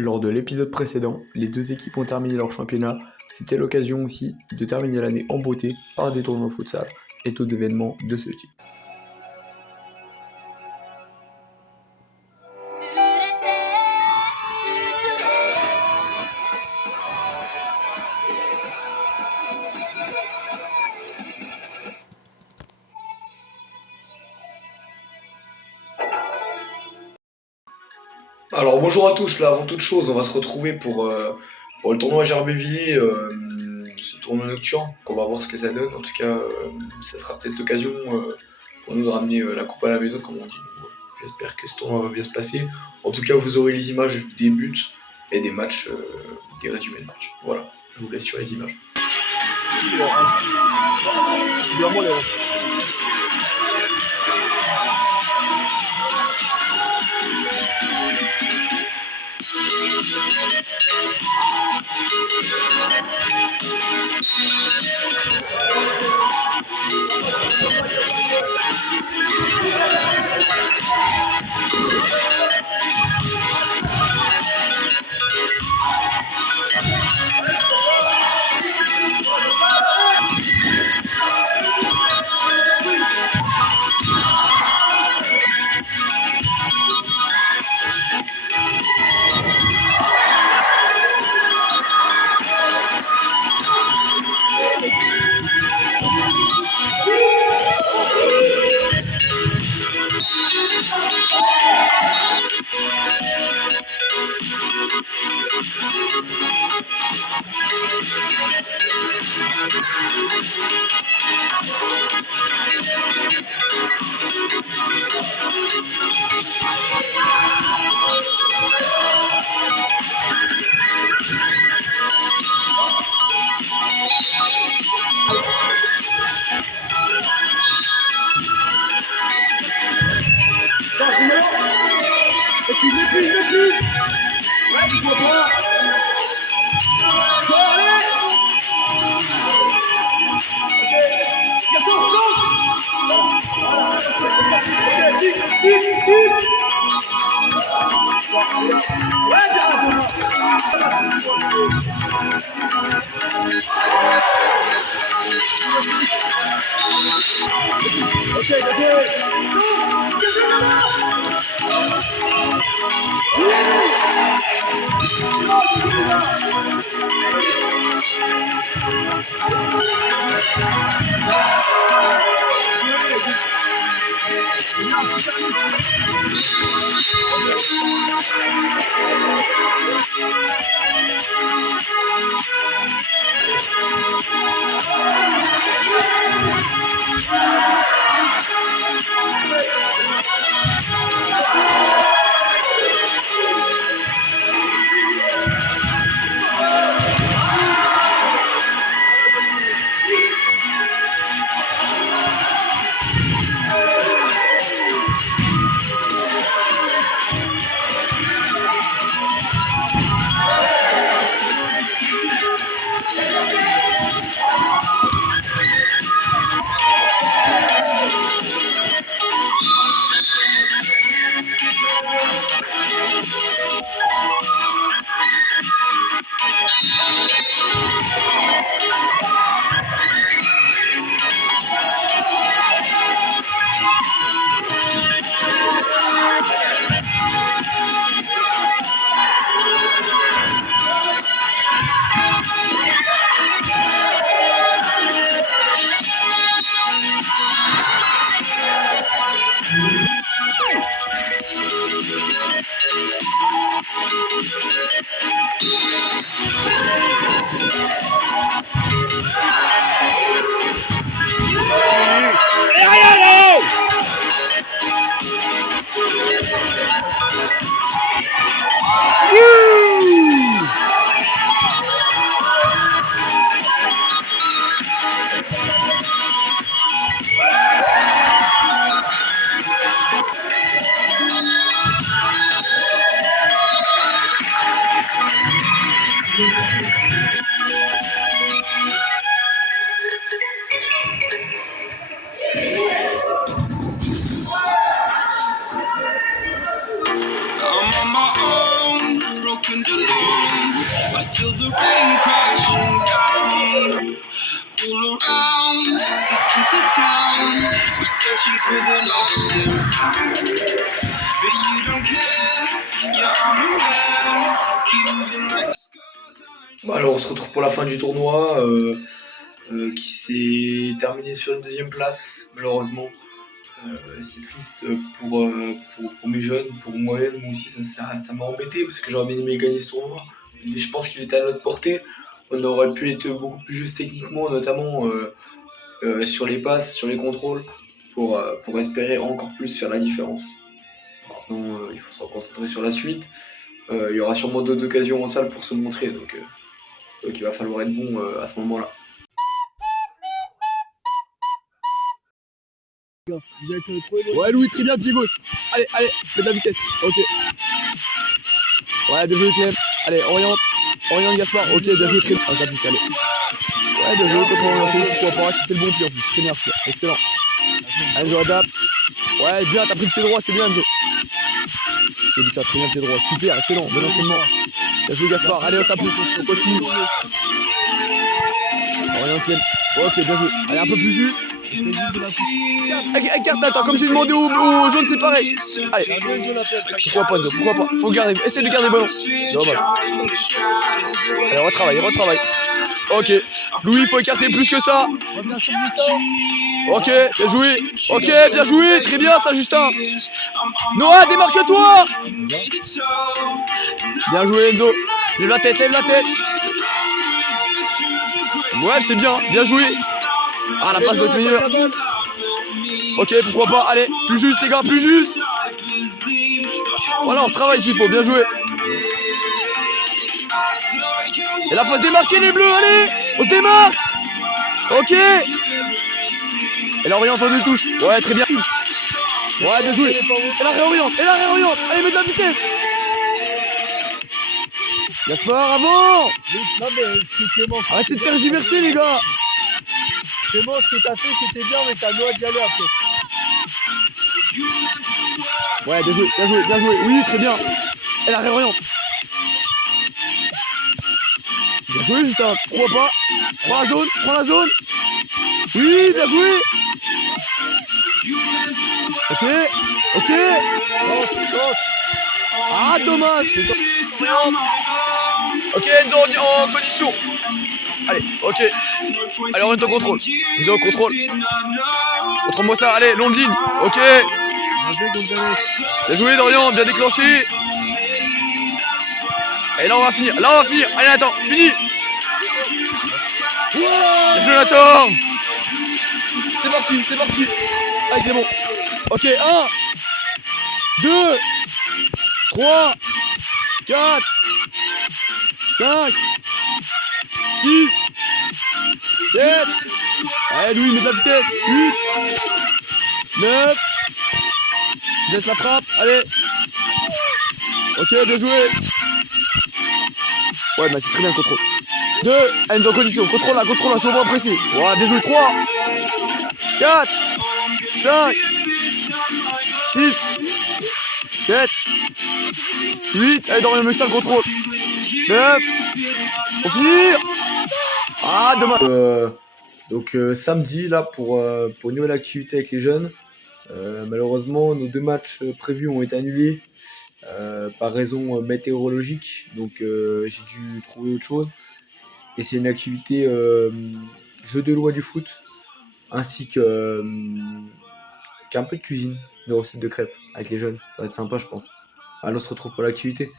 Lors de l'épisode précédent, les deux équipes ont terminé leur championnat. C'était l'occasion aussi de terminer l'année en beauté par des tournois futsal et d'autres événements de ce type. Alors bonjour à tous, là avant toute chose on va se retrouver pour le tournoi Gerbévilliers, ce tournoi nocturne, on va voir ce que ça donne, en tout cas ça sera peut-être l'occasion pour nous de ramener la coupe à la maison comme on dit. Donc, j'espère que ce tournoi va bien se passer, en tout cas vous aurez les images des buts et des matchs, des résumés de matchs. Voilà, je vous laisse sur les images. C'est qui l'orange? C'est vraiment l'orange. Maîtrise. Ouais, tu comprends pas. Go, allez. Ok. Garçon, saute. Voilà. Ok, fixe. Ouais, bien. Ok, Bon, alors on se retrouve pour la fin du tournoi qui s'est terminé sur une deuxième place, malheureusement. C'est triste pour mes jeunes, pour moi-même aussi, ça m'a embêté parce que j'aurais bien aimé gagner ce tournoi. Mais je pense qu'il était à notre portée. On aurait pu être beaucoup plus juste techniquement, notamment sur les passes, sur les contrôles, pour espérer encore plus faire la différence. Maintenant, il faut se concentrer sur la suite. Il y aura sûrement d'autres occasions en salle pour se montrer, donc il va falloir être bon à ce moment-là. Ouais, Louis, très bien, pied gauche. Allez, allez, mets de la vitesse. Ok. Ouais, bien joué, Clem. Allez, oriente. Oriente, Gaspard. Ok, bien joué, très bien. Ah, ça pique, allez. Ouais, bien joué, contre-orienté. Pourquoi pas, c'était le bon pied en plus. Très bien, Arthur. Excellent. Enzo adapte. Ouais, bien, t'as pris le pied droit, c'est bien, Enzo. Ok, Lucas, très bien, le pied droit. Super, excellent. Bon enchaînement. Bien joué, Gaspard. Allez, on s'applique. On continue. Oriente, Clem. Ok, bien joué. Allez, un peu plus juste. Écarte, attends, comme j'ai demandé au jaune, c'est pareil. Allez, pourquoi pas, Enzo, pourquoi pas. Faut garder, essaye de garder le ballon. Dommage. Allez, retravaille. Ok, Louis, il faut écarter plus que ça. Ok, bien joué. Ok, bien joué, très bien, ça, Justin. Noah, démarque-toi. Bien joué, Enzo. Lève la tête. Ouais, c'est bien joué. Ah, la passe doit être meilleure. Ok, pourquoi pas. Allez, plus juste, les gars, plus juste. Voilà, on travaille s'il faut. Bien joué. Et là, faut se démarquer, les bleus. Allez, on se démarque. Ok. Et là, oriente en deux touches. Ouais, très bien. Ouais, bien joué. Et là, réoriente. Allez, mets de la vitesse. Gaspard, avant. Arrêtez de faire diverser, les gars. Clément, ce que t'as fait, c'était bien, mais t'as Noah d'y aller après. Ouais, bien joué. Oui, très bien. Et la réoriente. Bien joué, Justin. Pourquoi pas. Prends la zone. Oui, bien joué. Ok. Ah, dommage. Ok, Enzo en condition. Allez, ok. Allez, oriente au contrôle. Enzo au contrôle. Contre-moi ça, allez, longue ligne. Ok. Bien joué, Dorian, bien déclenché. Et là, on va finir. Allez, attends, fini. Bien joué, Nathan. C'est parti. Allez, c'est bon. Ok, 1, 2, 3, 4, 5, 6, 7. Allez, Louis, mets de la vitesse. 8, 9. Je laisse la frappe. Allez. Ok, bien joué. Ouais, mais c'est très bien le contrôle. 2, Enzo en condition. Contrôle là, sois pas pressé. Ouais, bien joué. 3, 4, 5, 6, 7, 8. Allez, Dorian, mets ça le contrôle. 9. Pour finir. Ah, dommage. Donc samedi, là, pour une nouvelle activité avec les jeunes. Malheureusement, nos 2 matchs prévus ont été annulés par raison météorologique. Donc j'ai dû trouver autre chose. Et c'est une activité jeu de loi du foot, ainsi qu'un peu de cuisine, de recettes de crêpes avec les jeunes. Ça va être sympa, je pense. Alors on se retrouve pour l'activité.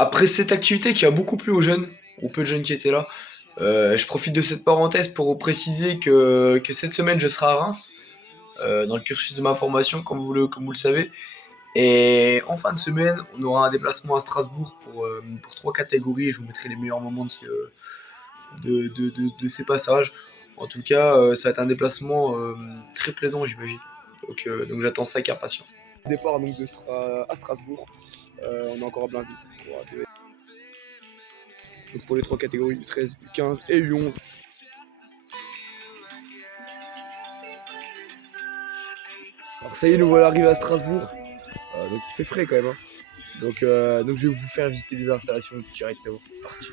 Après cette activité qui a beaucoup plu aux jeunes, aux peu de jeunes qui étaient là, je profite de cette parenthèse pour vous préciser que cette semaine je serai à Reims, dans le cursus de ma formation, comme vous le savez. Et en fin de semaine, on aura un déplacement à Strasbourg pour 3 catégories. Je vous mettrai les meilleurs moments de ces passages. En tout cas, ça va être un déplacement très plaisant, j'imagine. Donc j'attends ça avec impatience. Départ donc à Strasbourg. On est encore à Blainville. Donc pour les 3 catégories, U13, U15 et U11. Alors ça y est, nous voilà arrivés à Strasbourg. Donc il fait frais quand même. Hein. Donc je vais vous faire visiter les installations directement. C'est parti.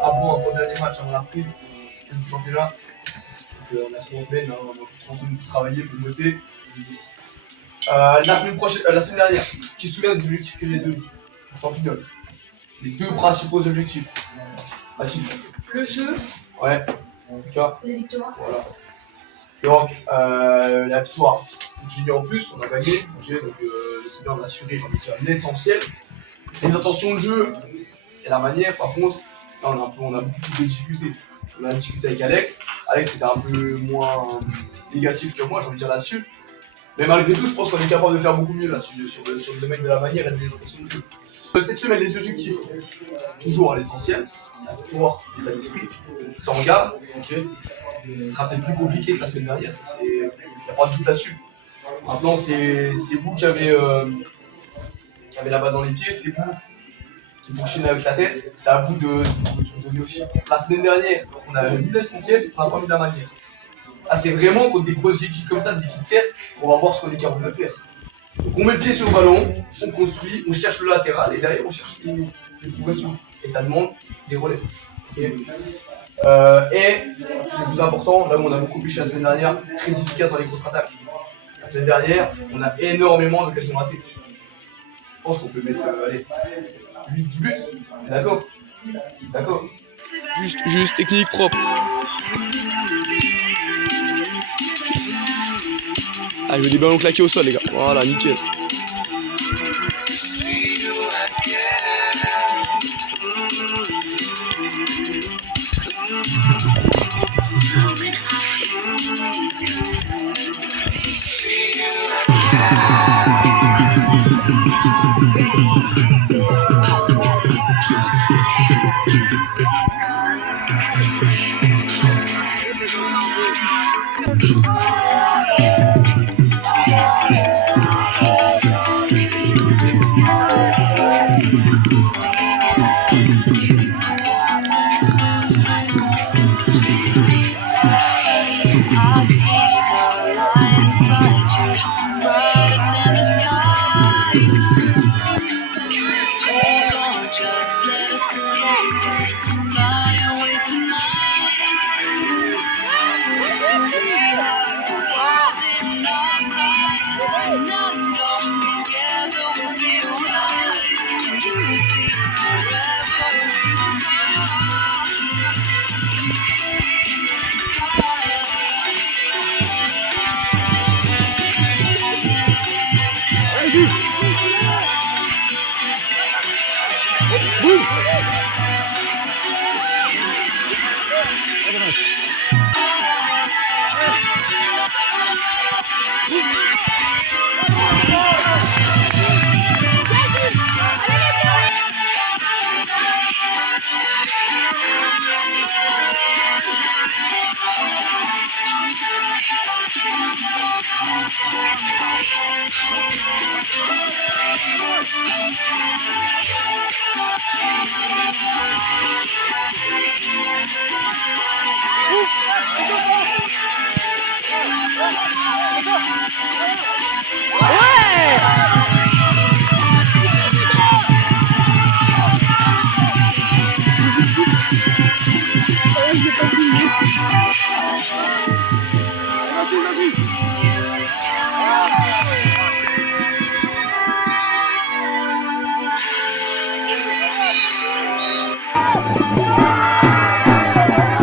Avant un dernier match, avant la reprise du championnat, donc, on a 3 semaines, hein, on a 3 semaines pour travailler, pour bosser. La semaine dernière, qui se souvient des objectifs que j'ai donnés en Pinole. Les 2 principaux objectifs. Mathilde. Le jeu, Ouais. En tout cas, la victoire. voilà. Donc, la victoire. J'ai mis en plus, on a gagné. Okay, donc, c'est bien, on a assuré, j'ai envie de dire, l'essentiel. Les intentions de jeu et la manière, par contre, là, on a beaucoup plus de difficultés. On a discuté avec Alex. Alex était un peu moins négatif que moi, j'ai envie de dire là-dessus. Mais malgré tout, je pense qu'on est capable de faire beaucoup mieux là-dessus, sur le domaine de la manière et de l'orientation de jeu. Cette semaine, les objectifs, toujours à l'essentiel, la victoire, l'état d'esprit, sans garde, ok. Ce sera peut-être plus compliqué que la semaine dernière, il n'y a pas de doute là-dessus. Maintenant, c'est vous qui avez la balle dans les pieds, c'est vous qui fonctionnez avec la tête, c'est à vous de donner aussi. La semaine dernière, on a mis l'essentiel, on n'a pas mis la manière. Là, c'est vraiment contre des grosses équipes comme ça, des équipes test, on va voir ce qu'on est capable de faire. Donc on met le pied sur le ballon, on construit, on cherche le latéral et derrière on cherche les progressions. Et ça demande des relais. Okay. Et le plus important, là où on a beaucoup pêché la semaine dernière, très efficace dans les contre-attaques. La semaine dernière, on a énormément d'occasions ratées. Je pense qu'on peut mettre 8-10 buts. D'accord. D'accord. Juste technique propre. Ah, je veux des ballons claqués au sol, les gars. Voilà, nickel.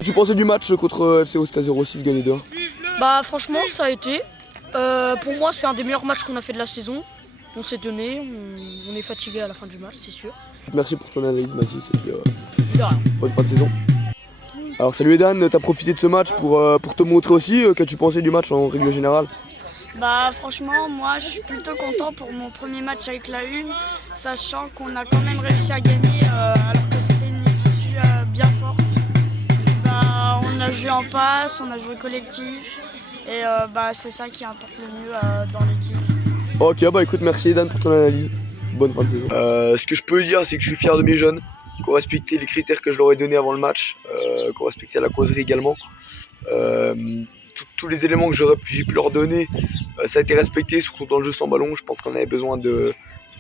Tu pensais du match contre FC Osca 06 gagné 2-1? Bah franchement ça a été. Pour moi c'est un des meilleurs matchs qu'on a fait de la saison. on s'est donné, on est fatigué à la fin du match, c'est sûr. Merci pour ton analyse, Mathis, et puis De rien. bonne fin de saison. Alors salut Edan, t'as profité de ce match pour te montrer aussi, qu'as-tu pensé du match en règle générale? Bah franchement, moi je suis plutôt content pour mon premier match avec la Une, sachant qu'on a quand même réussi à gagner alors que c'était une équipe bien forte. Bah, on a joué en passe, on a joué collectif et bah, c'est ça qui importe le mieux dans l'équipe. Ok, bah écoute, merci Edan pour ton analyse. Bonne fin de saison. Ce que je peux dire, c'est que je suis fier de mes jeunes, qui ont respecté les critères que je leur ai donnés avant le match, qui ont respecté la causerie également. Tous les éléments que j'ai pu leur donner, ça a été respecté, surtout dans le jeu sans ballon. Je pense qu'on avait besoin de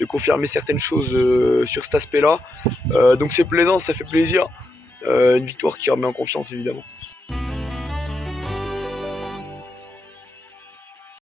confirmer certaines choses sur cet aspect-là. Donc c'est plaisant, ça fait plaisir. Une victoire qui remet en confiance évidemment.